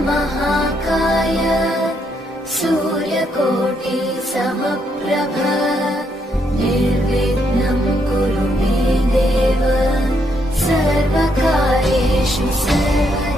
महाकाय सूर्यकोटि समप्रभ निर्विघ्नं कुरु मे देव सर्वकार्येषु सर्वदा।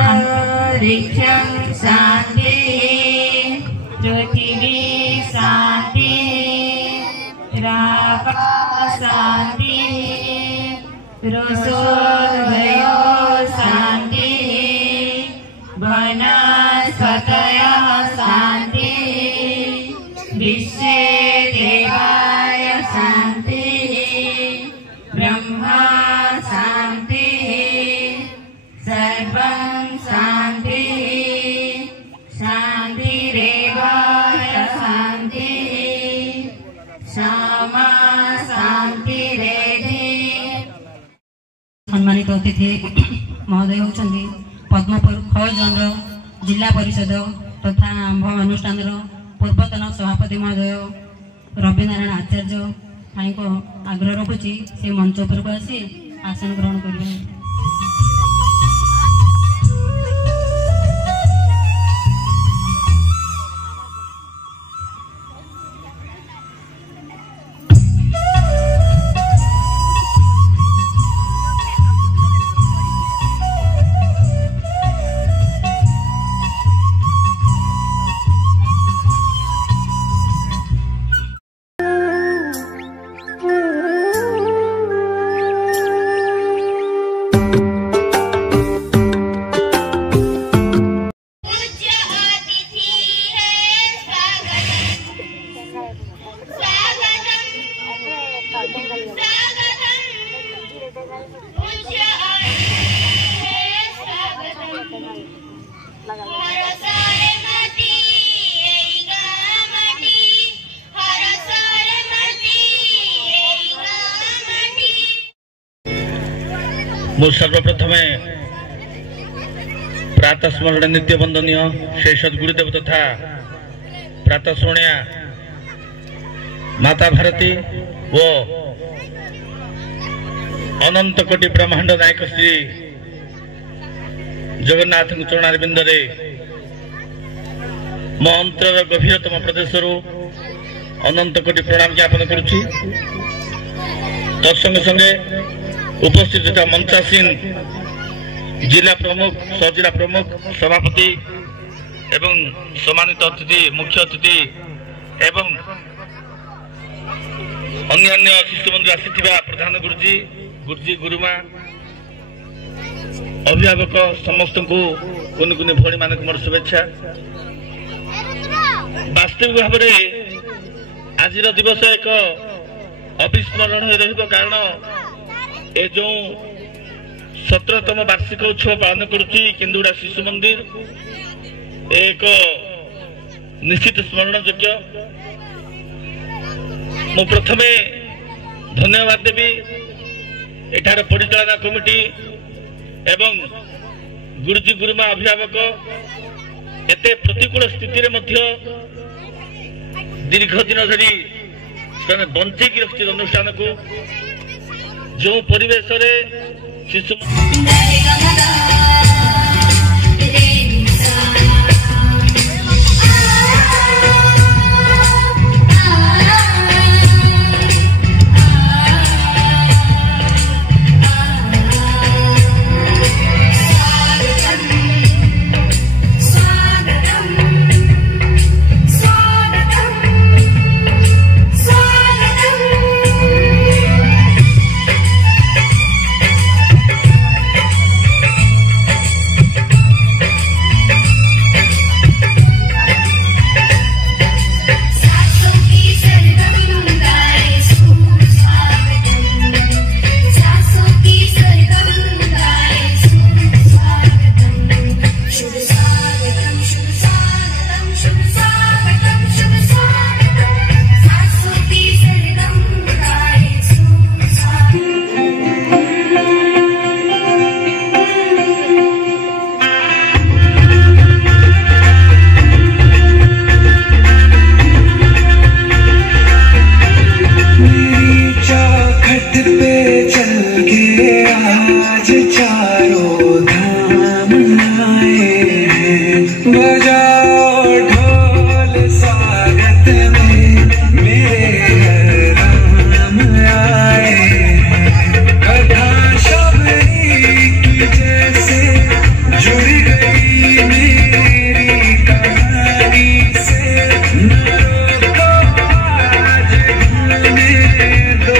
अंतरिक्षं शांति, पृथिवी शांति, रापः शांति, रसोर्वयो शांति, वनस्पतयः शांति, विश्वे देवाय शांति, ब्रह्मा शांति, सर्वं शांति, शांतिरेव शांति, क्षमा शांतिरेधि। सम्मानित अतिथि महोदय होचंदी पद्मपुर खजन जिला परिषद तथा आंभ अनुष्ठान पूर्वतन सभापति महोदय रविनारायण आचार्य भाई को आग्रह रखुची से मंच उपरको आसी आसन ग्रहण करिवे। मु सर्वप्रथमे प्रातः स्मरण नित्य वंदनीय श्री सद्गुरुदेव तथा प्रातः स्मरणीय माता भारती व अनंत कोटि ब्रह्मांड नायक श्री जगन्नाथ चरणारविंद मो अंतर गभीरतम प्रदेश अनंत कोटि प्रणाम ज्ञापन करुच्ची। तत्संगे संगे उपस्थित तथा मंचासीन जिला प्रमुख सहजिला प्रमुख सभापति एवं सम्मानित अतिथि मुख्य अतिथि एवं अन्य शिशु मंदिर आसीथिबा प्रधान गुरुजी गुरुजी गुरुमा अभिभावक समस्त को कुनि कुनि भणी मानक मोर शुभेच्छा। वास्तविक भाव में आज दिवस एक अविस्मरण हो रहिबो कारण ए जो 17तम वार्षिक उत्सव पालन करुच्ची केन्दुड़ा शिशु मंदिर एक निश्चित स्मरण योग्य। मु प्रथमे धन्यवाद देवी एठार परिचालना कमिटी एवं गुरुजी गुरुमा अभिभावक एते प्रतिकूल स्थिति दीर्घ दिन धरी बंचेकी रखी अनुष्ठान को जो परिवेश शिशु रात पे चल के आज चारों धाम आए हैं। बजाओ ढोल स्वागत में मेरे राम आए हैं। कथा शबरी की जैसे जुड़ गई मेरी कहानी से। न रोको आज भूलने दो।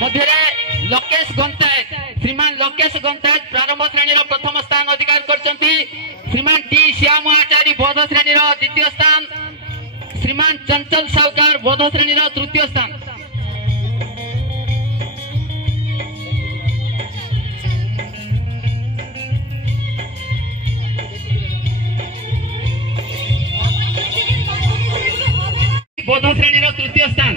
मध्य लोकेश गंतायत श्रीमान लोकेश गंतायत प्रारंभ श्रेणी प्रथम स्थान अधिकार करछंती। श्रीमान टी श्याम आचार्य बौद्ध श्रेणी द्वितीय स्थान, श्रीमान चंचल सावकार बौद्ध श्रेणी तृतीय स्थान। बौद्ध श्रेणी तृतीय स्थान